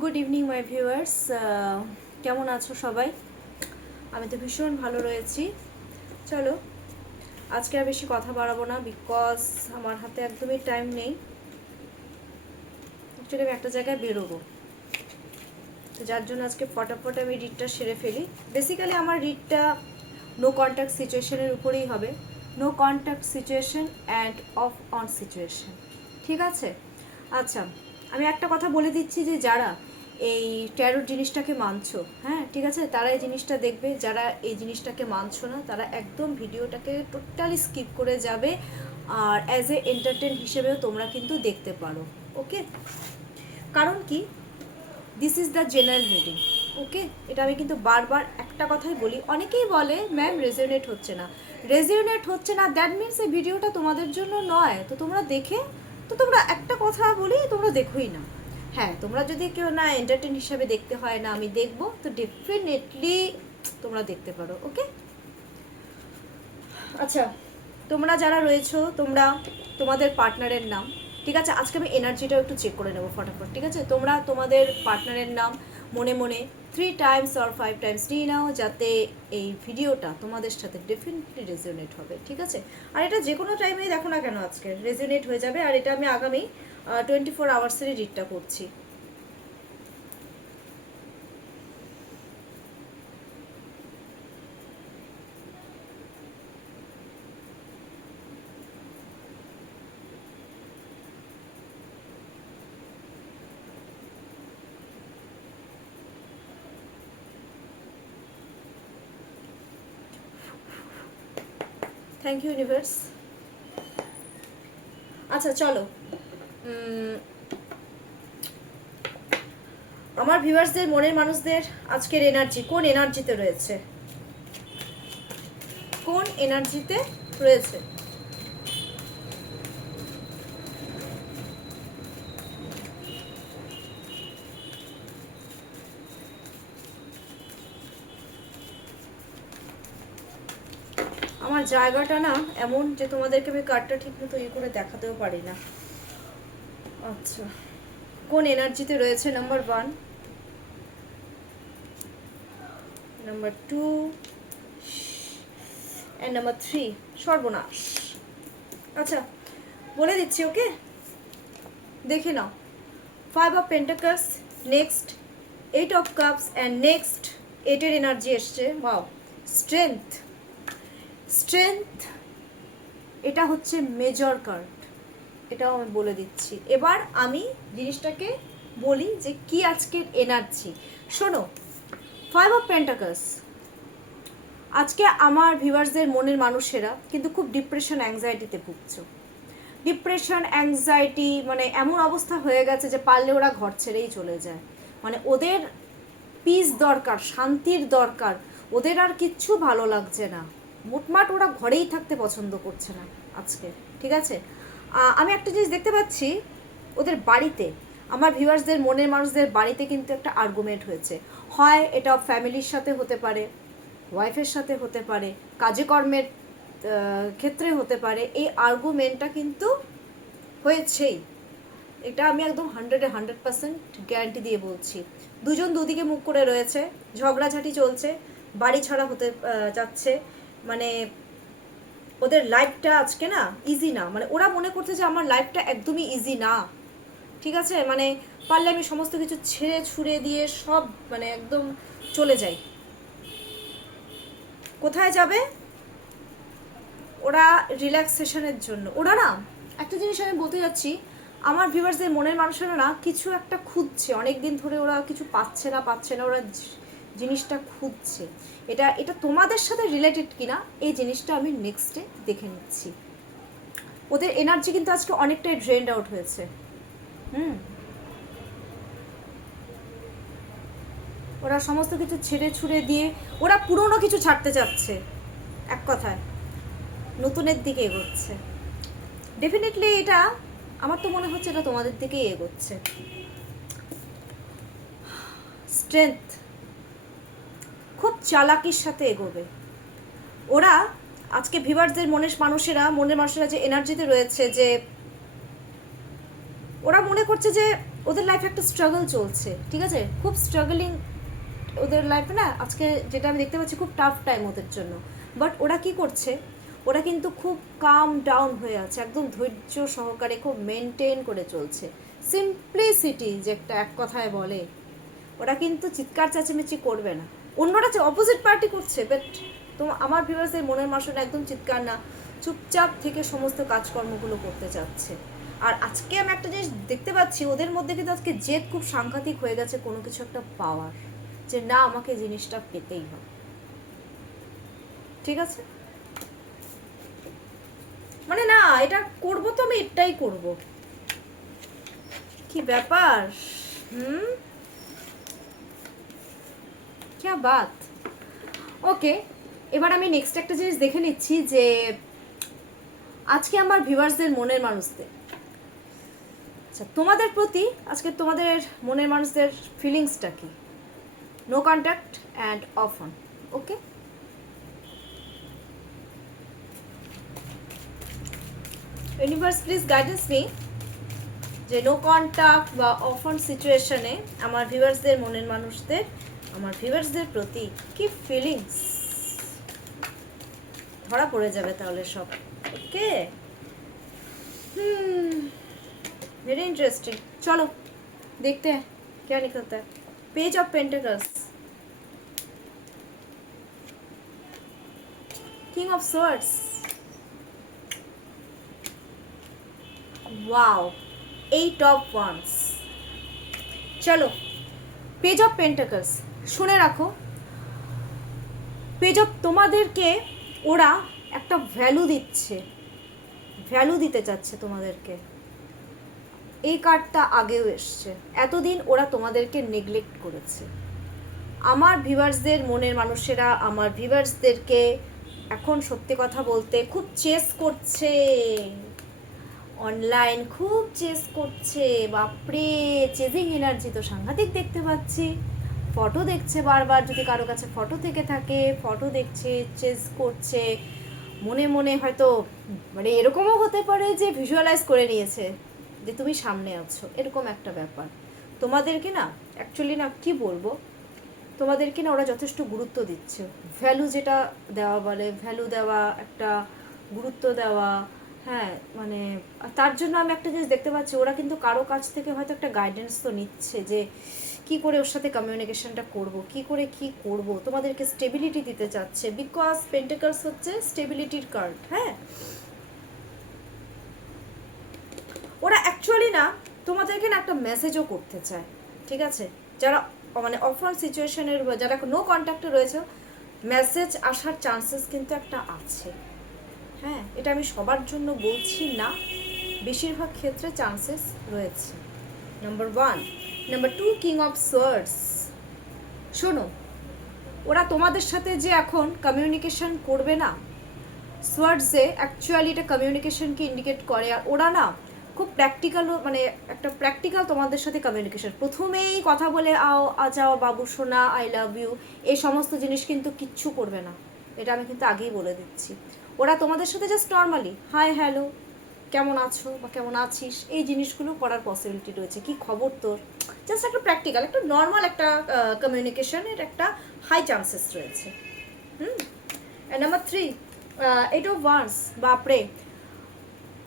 Good evening my viewers, কেমন আছো সবাই? আমি তো ভীষণ ভালো রয়েছি। চলো, আজকে আর বেশি কথা বাড়াবো না, বিকজ আমার হাতে একদমই টাইম নেই। অ্যাকচুয়ালি আমি একটা জায়গায় বেরোবো, তো যার জন্য আজকে ফটাফট আমি রিডটা সেরে ফেলি। বেসিক্যালি আমার রিডটা নো কন্ট্যাক্ট সিচুয়েশনের উপরেই হবে। No contact situation and off on situation, ঠিক আছে? আচ্ছা, আমি একটা কথা বলে দিচ্ছি যে যারা এই ট্যারোট জিনিসটাকে মানছো, হ্যাঁ ঠিক আছে, তারা এই জিনিসটা দেখবে। যারা এই জিনিসটাকে মানছো না, তারা একদম ভিডিওটাকে টোটালি স্কিপ করে যাবে। আর অ্যাজ এ এন্টারটেন হিসেবেও তোমরা কিন্তু দেখতে পারো, ওকে? কারণ কি, this is the general reading, okay? এটা আমি কিন্তু বারবার একটা কথাই বলি। অনেকেই বলে ম্যাম রেজিওনেট হচ্ছে না। রেজিওনেট হচ্ছে না দ্যাট মিনস এই ভিডিওটা তোমাদের জন্য নয়। তো তোমরা দেখে, তো তোমরা একটা কথা বলি, তোমরা দেখোই না। হ্যাঁ, তোমরা যদি কেউ না এন্টারটেন হিসাবে দেখতে হয় না আমি দেখবো, তো ডেফিনেটলি তোমরা দেখতে পারো, ওকে? আচ্ছা, তোমরা যারা রয়েছো, তোমরা তোমাদের পার্টনারের নাম, ঠিক আছে? আজকে আমি এনার্জিটাও একটু চেক করে নেবো ফটাফট, ঠিক আছে? তোমরা তোমাদের পার্টনারের নাম মনে মনে 3 টাইমস অর 5 টাইমস নিয়ে নাও, যাতে এই ভিডিওটা তোমাদের সাথে ডেফিনেটলি রেজোনেট হবে, ঠিক আছে? আর এটা যে কোনো টাইমেই দেখো না কেন আজকে রেজোনেট হয়ে যাবে। আর এটা আমি আগামী 24 আওয়ার্সেরই রিডটা করছি। Thank you universe. আচ্ছা চলো, আমার ভিউয়ার্সদের, মনের মানুষদের আজকের এনার্জি কোন এনার্জিতে রয়েছে? কোন এনার্জিতে রয়েছে? আমার জায়গাটা না এমন যে তোমাদেরকে আমি কার্ডটা ঠিক মতো ইয়ে করে দেখাতেও পারি না। আচ্ছা, কোন এনার্জিতে রয়েছে? Number 1, number 2 and number 3। সর্বনাশ। আচ্ছা, বলে দিচ্ছি, ওকে? দেখে নাও। 5 of pentacles, next 8 of cups and next 8-এর এনার্জি এসছে। Wow, strength. স্ট্রেংথ, এটা হচ্ছে মেজর কার্ড, এটাও আমি বলে দিচ্ছি। এবার আমি জিনিসটাকে বলি যে কি আজকের এনার্জি। শোনো, 5 অফ পেন্টাকলস, আজকে আমার ভিউয়ার্সদের মনের মানুষেরা কিন্তু খুব ডিপ্রেশন অ্যাংজাইটিতে ভুগছো। ডিপ্রেশন অ্যাংজাইটি মানে এমন অবস্থা হয়ে গেছে যে পারলে ওরা ঘর ছেড়েই চলে যায়। মানে ওদের পিস দরকার, শান্তির দরকার, ওদের আর কিচ্ছু ভালো লাগছে না। মোটমাট ওরা ঘরেই থাকতে পছন্দ করছে না আজকে, ঠিক আছে? আমি একটা জিনিস দেখতে পাচ্ছি ওদের বাড়িতে, আমার ভিউয়ার্সদের মনের মানুষদের বাড়িতে কিন্তু একটা আর্গুমেন্ট হয়েছে। হয় এটা ফ্যামিলির সাথে হতে পারে, ওয়াইফের সাথে হতে পারে, কাজে কর্মের ক্ষেত্রে হতে পারে। এই আর্গুমেন্টটা কিন্তু হয়েছেই, এটা আমি একদম 100% গ্যারান্টি দিয়ে বলছি। দুজন দুদিকে মুখ করে রয়েছে, ঝগড়াঝাটি চলছে, বাড়ি ছাড়া হতে যাচ্ছে। মানে ওদের লাইফটা আজকে না ইজি না। মানে ওরা মনে করছে যে আমার লাইফটা একদমই ইজি না, ঠিক আছে? মানে পারলে আমি সমস্ত কিছু ছেড়ে ছুড়ে দিয়ে সব মানে একদম চলে যাই। কোথায় যাবে ওরা? রিল্যাক্সেশনের জন্য। ওরা না, একটা জিনিস আমি বলতে যাচ্ছি, আমার ভিউয়ার্সদের মনের মানুষেরা না কিছু একটা খুঁজছে অনেক দিন ধরে। ওরা কিছু পাচ্ছে না, ওরা জিনিসটা খুঁজছে। এটা এটা তোমাদের সাথে রিলেটেড কিনা এই জিনিসটা আমি নেক্সটে দেখে নিচ্ছি। ওদের এনার্জি কিন্তু আজকে অনেকটাই ড্রেন্ড আউট হয়েছে। ওরা সমস্ত কিছু ছেড়ে ছুড়ে দিয়ে ওরা পুরনো কিছু ছাড়তে চাচ্ছে, এক কথায় নতুনের দিকে এগোচ্ছে। ডেফিনেটলি এটা আমার তো মনে হচ্ছে এটা তোমাদের দিকেই এগোচ্ছে। স্ট্রেংথ, খুব চালাকির সাথে এগোবে ওরা আজকে। ভিউয়ার্সদের মনের মানুষেরা যে এনার্জিতে রয়েছে, যে ওরা মনে করছে যে ওদের লাইফে একটা স্ট্রাগল চলছে, ঠিক আছে, খুব স্ট্রাগলিং ওদের লাইফে না। আজকে যেটা আমি দেখতে পাচ্ছি খুব টাফ টাইম ওদের জন্য, বাট ওরা কি করছে, ওরা কিন্তু খুব কাম ডাউন হয়ে আছে, একদম ধৈর্য সহকারে খুব মেনটেন করে চলছে। সিম্পলিসিটি যে একটা এক কথায় বলে, ওরা কিন্তু চিৎকার চেঁচামেচি করবে না। অন্যরা যে অপোজিট পার্টি করছে, বাট আমার ভিউয়ার্সের মনের মাসনে একদম চিৎকার না, চুপচাপ থেকে সমস্ত কাজকর্মগুলো করতে চাচ্ছে। আর আজকে আমি একটা জিনিস দেখতে পাচ্ছি, ওদের মধ্যে কিন্তু আজকে জেদ খুব সাংঘাতিক হয়ে গেছে কোনো কিছু একটা পাওয়ার, যে না আমাকে জিনিসটা পেতেই হবে, ঠিক আছে, মানে না এটা করবো তো আমি এটাই করব। কি ব্যাপার, क्या बात। ওকে, এবার আমি নেক্সট একটা জিনিস দেখে নিচ্ছি যে আজকে আমার ভিউয়ার্সদের মনের মানুষদের, আচ্ছা তোমাদের প্রতি আজকে তোমাদের মনের মানুষদের ফিলিংসটা কি। No contact and off on. Okay, universe please guidance me যে নো কন্ট্যাক্ট বা অফ অন সিচুয়েশনে আমার ভিউয়ার্সদের মনের মানুষদের, আমার ভিউয়ার্সদের প্রতি কি ফিলিংস। ধরা পড়ে যাবে তাহলে সব। Okay, very interesting. चलो देखते हैं क्या निकलता है। Page of pentacles, king of swords, wow, eight of wands। चलो पेज ऑफ पेंटिकल्स শুনে রাখো, পেজ অফ তোমাদেরকে ওরা একটা ভ্যালু দিচ্ছে, ভ্যালু দিতে চাচ্ছে তোমাদেরকে। এই কার্ডটা আগেও এসছে, এতদিন ওরা তোমাদেরকে নেগলেক্ট করেছে। আমার ভিউয়ার্সদের মনের মানুষেরা আমার ভিউয়ার্সদেরকে এখন সত্যি কথা বলতে খুব চেস করছে, অনলাইন খুব চেস করছে। বাপরে, চেজিং এনার্জি তো সাংঘাতিক দেখতে পাচ্ছি। ফটো দেখছে বারবার, যদি কারো কাছে ফটো থেকে থাকে ফটো দেখছে, চেস করছে মনে মনে। হয়তো মানে এরকমও হতে পারে যে ভিজুয়ালাইজ করে নিয়েছে যে তুমি সামনে আছো, এরকম একটা ব্যাপার। তোমাদেরকে না অ্যাকচুয়ালি না কি বলবো, তোমাদেরকে না ওরা যথেষ্ট গুরুত্ব দিচ্ছে। ভ্যালু যেটা দেওয়া বলে, ভ্যালু দেওয়া, একটা গুরুত্ব দেওয়া, হ্যাঁ মানে তার জন্য আমি একটা জিনিস দেখতে পাচ্ছি, ওরা কিন্তু কারো কাছ থেকে হয়তো একটা গাইডেন্স তো নিচ্ছে যে কি করে ওর সাথে কমিউনিকেশনটা করব, কি করে কি করব, তোমাদেরকে স্টেবিলিটি দিতে চাচ্ছে। বিকজ পেন্টিকলস হচ্ছে স্টেবিলিটির কার্ড। হ্যাঁ, ওরা অ্যাকচুয়ালি না তোমাদেরকে না একটা মেসেজও করতে চায়, ঠিক আছে, যারা মানে অফার সিচুয়েশনের, যারা নো কন্ট্যাক্টে রয়েছে, মেসেজ আসার চান্সেস কিন্তু একটা আছে। হ্যাঁ, এটা আমি সবার জন্য বলছি না, বেশিরভাগ ক্ষেত্রে চান্সেস রয়েছে। Number 1। Number 2, king of swords. শোনো, ওরা তোমাদের সাথে যে এখন কমিউনিকেশন করবে না, সোয়ার্ডসে অ্যাকচুয়ালি এটা কমিউনিকেশনকে ইন্ডিকেট করে। আর ওরা না খুব প্র্যাকটিক্যালও, মানে একটা প্র্যাকটিক্যাল তোমাদের সাথে কমিউনিকেশন। প্রথমেই কথা বলে আও আজাও বাবু সোনা আই লাভ ইউ, এই সমস্ত জিনিস কিন্তু কিচ্ছু করবে না, এটা আমি কিন্তু আগেই বলে দিচ্ছি। ওরা তোমাদের সাথে জাস্ট নর্মালি হাই হ্যালো, কেমন আছো বা কেমন আছিস, এই জিনিসগুলো করার পসিবিলিটি রয়েছে। কি খবর তোর, জাস্ট একটা প্র্যাকটিক্যাল, একটা নর্মাল একটা কমিউনিকেশনের একটা হাই চান্সেস রয়েছে। Number 3, eight of wands. বাপরে,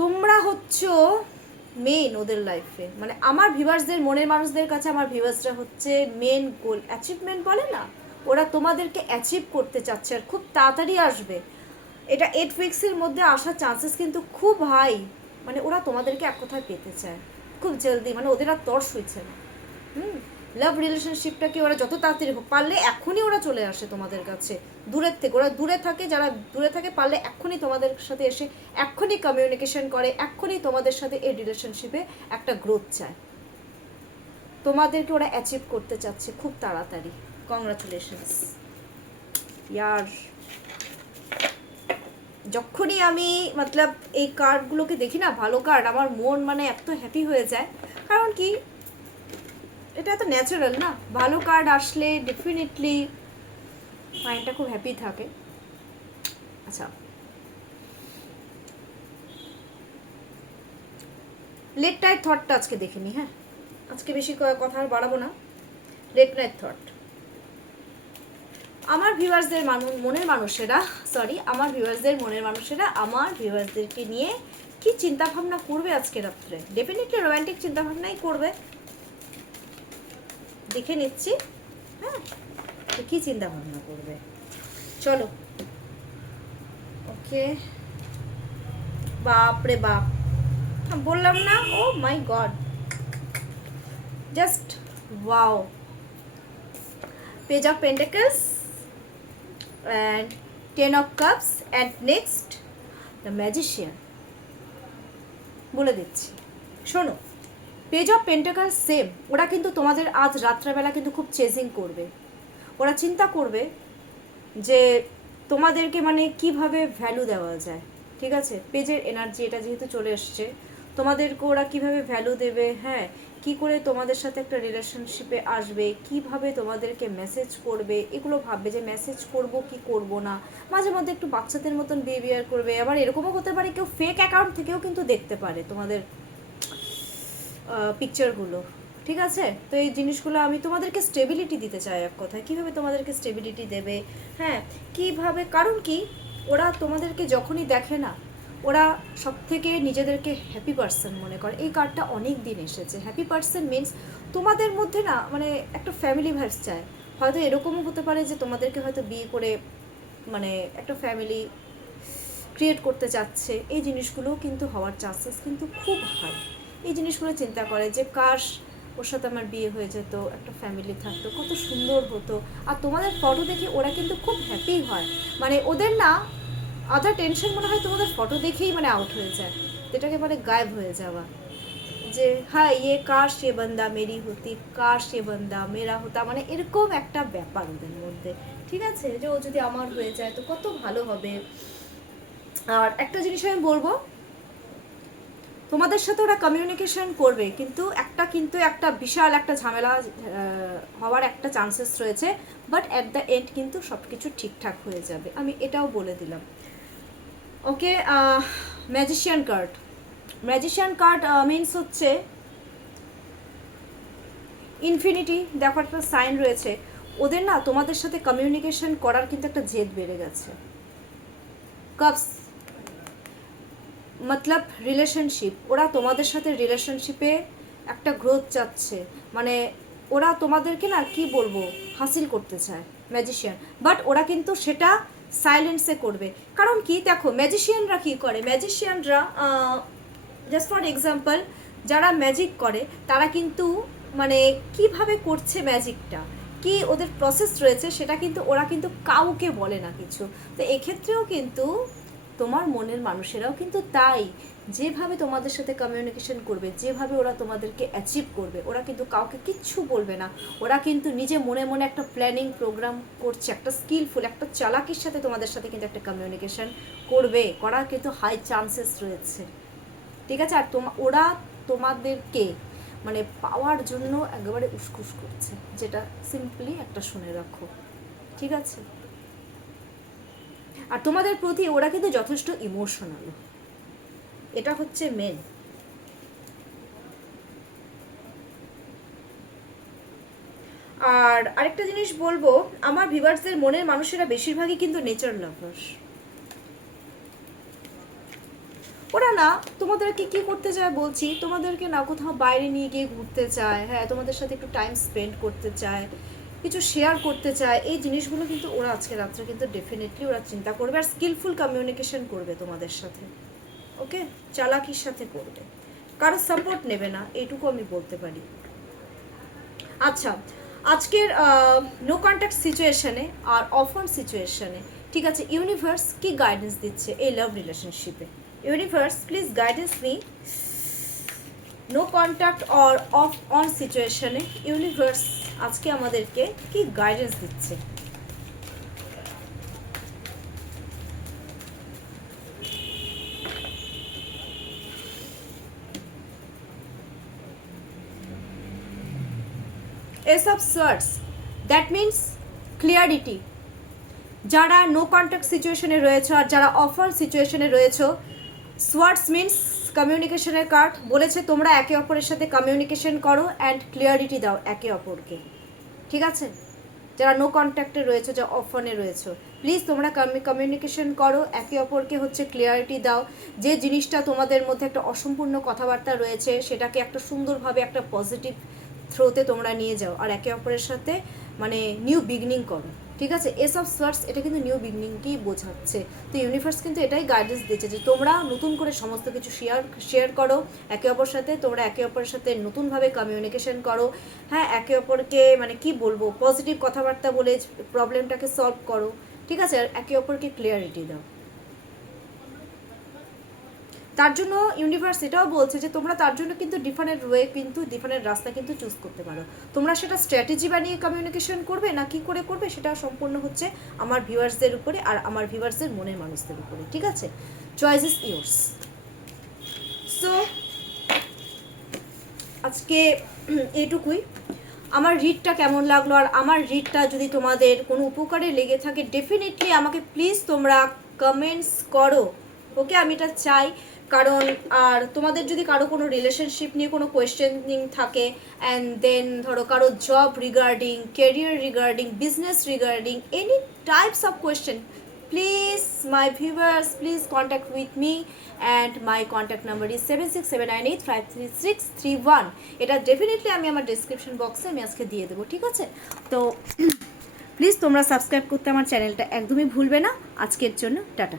তোমরা হচ্ছে মেন ওদের লাইফে, মানে আমার ভিউয়ার্সদের মনের মানুষদের কাছে আমার ভিউয়ার্সরা হচ্ছে মেন গোল অ্যাচিভমেন্ট বলে না, ওরা তোমাদেরকে অ্যাচিভ করতে চাচ্ছে আর খুব তাড়াতাড়ি আসবে। এটা 8 উইক্সের মধ্যে আসার চান্সেস কিন্তু খুব হাই। মানে ওরা তোমাদেরকে এক কথায় পেতে চায় খুব জলদি, মানে ওদের আর তর্স হয়েছে না। লাভ রিলেশনশিপটাকে ওরা যত তাড়াতাড়ি হোক, পারলে এখনই ওরা চলে আসে তোমাদের কাছে দূরের থেকে। ওরা দূরে থাকে, যারা দূরে থাকে পারলে এক্ষুনি তোমাদের সাথে এসে এক্ষুনি কমিউনিকেশন করে, এক্ষুনি তোমাদের সাথে এই রিলেশনশিপে একটা গ্রোথ চায়। তোমাদেরকে ওরা অ্যাচিভ করতে চাচ্ছে খুব তাড়াতাড়ি। কংগ্রাচুলেশনস ইয়ার। যখনই আমি মতলব এই কার্ডগুলোকে দেখি না, ভালো কার্ড, আমার মন মানে এত হ্যাপি হয়ে যায়। কারণ কি, এটা এত ন্যাচারাল না, ভালো কার্ড আসলে ডেফিনেটলি মাইন্ডটা খুব হ্যাপি থাকে। আচ্ছা, লেট টাইট থটটা আজকে দেখে নি। হ্যাঁ, আজকে বেশি কথা আর বাড়াবো না। Late night thought. আমার ভিউয়ার্সদের মনের মানুষেরা আমার ভিউয়ার্সদেরকে নিয়ে কি চিন্তা ভাবনা করবে আজকে রাত্রে? ডেফিনেটলি রোম্যান্টিক চিন্তা ভাবনাই করবে, দেখে নিচ্ছি। হ্যাঁ, তো কি চিন্তা ভাবনা করবে চলো। ওকে, বাপরে বাপ, বললাম না, oh my god, just wow. Page of pentacles and 10 of cups and next the magician। বলে দিচ্ছি, শোনো, পেজ অফ পেন্টাকলস সেম, ওরা কিন্তু তোমাদের আজ রাত্রেবেলা কিন্তু খুব চেজিং করবে। ওরা চিন্তা করবে যে তোমাদেরকে মানে কিভাবে ভ্যালু দেওয়া যায়, ঠিক আছে? পেজের এনার্জি এটা যেহেতু চলে এসছে, তোমাদেরকে ওরা কিভাবে ভ্যালু দেবে, হ্যাঁ, কি করে তোমাদের সাথে একটা রিলেশনশিপে আসবে, কিভাবে তোমাদেরকে মেসেজ করবে, এগুলো ভাববে যে মেসেজ করব কি করব না। মাঝে মধ্যে একটু বাচ্চাদের মতন বিহেভিয়ার করবে। আবার এরকমও হতে পারে কেউ ফেক অ্যাকাউন্ট থেকেও কিন্তু দেখতে পারে তোমাদের পিকচারগুলো, ঠিক আছে? তো এই জিনিসগুলো আমি তোমাদেরকে স্টেবিলিটি দিতে চাই এক কথায়। কীভাবে তোমাদেরকে স্টেবিলিটি দেবে, হ্যাঁ, কীভাবে, কারণ কি ওরা তোমাদেরকে যখনই দেখে না, ওরা সব থেকে নিজেদেরকে হ্যাপি পারসন মনে করে। এই কার্ডটা অনেক দিন এসেছে। হ্যাপি পারসন মিনস তোমাদের মধ্যে না মানে একটা ফ্যামিলি ভাইবস চায়। হয়তো এরকমও হতে পারে যে তোমাদেরকে হয়তো বিয়ে করে মানে একটা ফ্যামিলি ক্রিয়েট করতে চাচ্ছে। এই জিনিসগুলোও কিন্তু হওয়ার চান্সেস কিন্তু খুব হাই। এই জিনিসগুলো চিন্তা করে যে কাশ ওর সাথে আমার বিয়ে হয়ে যেত, একটা ফ্যামিলি থাকতো, কত সুন্দর হতো। আর তোমাদের ফটো দেখে ওরা কিন্তু খুব হ্যাপি হয়। মানে ওদের না আধা টেনশন মনে হয় তোমাদের ফটো দেখেই মানে আউট হয়ে যায়, যেটাকে বলে গায়েব হয়ে যাওয়া। যে হ্যাঁ ইয়ে কাশ ये बंदा मेरी होती, কাশ ये बंदा मेरा होता, মানে এরকম একটা ব্যাপার ওদের মধ্যে, ঠিক আছে? যে ও যদি আমার হয়ে যায় তো কত ভালো হবে। আর একটা জিনিস আমি বলবো, তোমাদের সাথে ওরা কমিউনিকেশন করবে, কিন্তু একটা বিশাল একটা ঝামেলা হওয়ার একটা চান্সেস রয়েছে। বাট অ্যাট দ্য এন্ড কিন্তু সব কিছু ঠিকঠাক হয়ে যাবে, আমি এটাও বলে দিলাম। ওকে, ম্যাজিশিয়ান কার্ড মিনস হচ্ছে ইনফিনিটি। দেখো একটা সাইন রয়েছে, ওদের না তোমাদের সাথে কমিউনিকেশন করার কিন্তু একটা জেদ বেড়ে গেছে। কাপস মতলব রিলেশনশিপ, ওরা তোমাদের সাথে রিলেশনশিপে একটা গ্রোথ চাচ্ছে। মানে ওরা তোমাদেরকে না কি বলবো হাসিল করতে চায় ম্যাজিশিয়ান, বাট ওরা কিন্তু সেটা সাইলেন্সে করবে। কারণ কি দেখো, ম্যাজিশিয়ানরা কী করে, ম্যাজিশিয়ানরা জাস্ট ফর এক্সাম্পল যারা ম্যাজিক করে তারা কিন্তু মানে কিভাবে করছে ম্যাজিকটা, কি ওদের প্রসেস রয়েছে সেটা কিন্তু ওরা কিন্তু কাউকে বলে না কিছু। তো এক্ষেত্রেও কিন্তু তোমার মনের মানুষেরাও কিন্তু তাই, যেভাবে তোমাদের সাথে কমিউনিকেশন করবে, যেভাবে ওরা তোমাদেরকে অ্যাচিভ করবে, ওরা কিন্তু কাউকে কিচ্ছু বলবে না। ওরা কিন্তু নিজে মনে মনে একটা প্ল্যানিং প্রোগ্রাম করছে, একটা স্কিলফুল একটা চালাকির সাথে তোমাদের সাথে কিন্তু একটা কমিউনিকেশন করবে, করার কিন্তু হাই চান্সেস রয়েছে, ঠিক আছে? আর ওরা তোমাদেরকে মানে পাওয়ার জন্য একেবারে উসকুস করছে, যেটা সিম্পলি একটা শুনে রাখো, ঠিক আছে? আর তোমাদের প্রতি ওরা কিন্তু যথেষ্ট ইমোশনাল, এটা হচ্ছে মেন। আর আরেকটা জিনিস বলবো, আমার ভিউয়ার্সদের মনের মানুষেরা বেশিরভাগই কিন্তু নেচার লাভার। ওরা না তোমাদেরকে কি করতে চায় বলছি, তোমাদেরকে না কোথাও বাইরে নিয়ে গিয়ে ঘুরতে চায়, হ্যাঁ, তোমাদের সাথে একটু টাইম স্পেন্ড করতে চায়, কিছু শেয়ার করতে চায়। এই জিনিসগুলো কিন্তু ওরা আজকে রাত্রে কিন্তু ডেফিনেটলি ওরা চিন্তা করবে, আর স্কিলফুল কমিউনিকেশন করবে তোমাদের সাথে। ওকে, চালাকির সাথে করবে, কারো সাপোর্ট নেবে না, এইটুকু আমি বলতে পারি। আচ্ছা, আজকের নো কন্ট্যাক্ট সিচুয়েশনে আর অফ অন সিচুয়েশনে, ঠিক আছে, ইউনিভার্স কি গাইডেন্স দিচ্ছে এই লাভ রিলেশনশিপে? Universe please guidance me. No contact or off on সিচুয়েশনে ইউনিভার্স আজকে আমাদেরকে কি গাইডেন্স দিচ্ছে? Ace of swords, that means clarity. যারা নো কন্ট্যাক্ট সিচুয়েশনে রয়েছে আর যারা অফার সিচুয়েশনে রয়েছে, সোয়ার্ডস মিনস কমিউনিকেশনের কার্ড বলেছে তোমরা একে অপরের সাথে কমিউনিকেশন করো অ্যান্ড ক্লিয়ারিটি দাও একে অপরকে, ঠিক আছে? যারা নো কন্ট্যাক্টে রয়েছে, যা অফনে রয়েছে, প্লিজ তোমরা কমিউনিকেশন করো, একে অপরকে হচ্ছে ক্লিয়ারিটি দাও। যে জিনিসটা তোমাদের মধ্যে একটা অসম্পূর্ণ কথাবার্তা রয়েছে সেটাকে একটা সুন্দরভাবে একটা পজিটিভ থ্রোতে তোমরা নিয়ে যাও, আর একে অপরের সাথে মানে নিউ বিগনিং করো, ঠিক আছে? এস অফ সোয়ার্ডস এটা কিন্তু নিউ বিগনিংকেই বোঝাচ্ছে। তো ইউনিভার্স কিন্তু এটাই গাইডেন্স দিচ্ছে যে তোমরা নতুন করে সমস্ত কিছু শেয়ার করো একে অপর সাথে, তোমরা একে অপরের সাথে নতুনভাবে কমিউনিকেশন করো, হ্যাঁ, একে অপরকে মানে কি বলবো, পজিটিভ কথাবার্তা বলে প্রবলেমটাকে সলভ করো, ঠিক আছে? আর একে অপরকে ক্লিয়ারিটি দাও। তার জন্য ইউনিভার্স এটাও বলছে যে তোমরা তার জন্য কিন্তু ডিফারেন্ট ওয়ে, কিন্তু ডিফারেন্ট রাস্তা কিন্তু চুজ করতে পারো। তোমরা সেটা স্ট্র্যাটেজি বানিয়ে কমিউনিকেশন করবে না কি করে করবে সেটা সম্পূর্ণ হচ্ছে আমার ভিউয়ার্সদের উপরে আর আমার ভিউয়ার্সদের মনের মানুষদের উপরে, ঠিক আছে? Choice is yours. সো আজকে এইটুকুই। আমার রিডটা কেমন লাগলো, আর আমার রিডটা যদি তোমাদের কোনো উপকারে লেগে থাকে ডেফিনেটলি আমাকে প্লিজ তোমরা কমেন্টস করো, ওকে? আমি এটা চাই, কারণ আর তোমাদের যদি কারো কোনো রিলেশনশিপ নিয়ে কোনো কোয়েশ্চেনিং থাকে, অ্যান্ড দেন ধরো কারো job regarding, career regarding, business regarding, any types of question, please my viewers, please contact with me and my contact number is 7679853631. এটা ডেফিনেটলি আমি আমার ডেসক্রিপশন বক্সে আমি আজকে দিয়ে দেবো, ঠিক আছে? তো প্লিজ তোমরা সাবস্ক্রাইব করতে আমার চ্যানেলটা একদমই ভুলবে না। আজকের জন্য টাটা।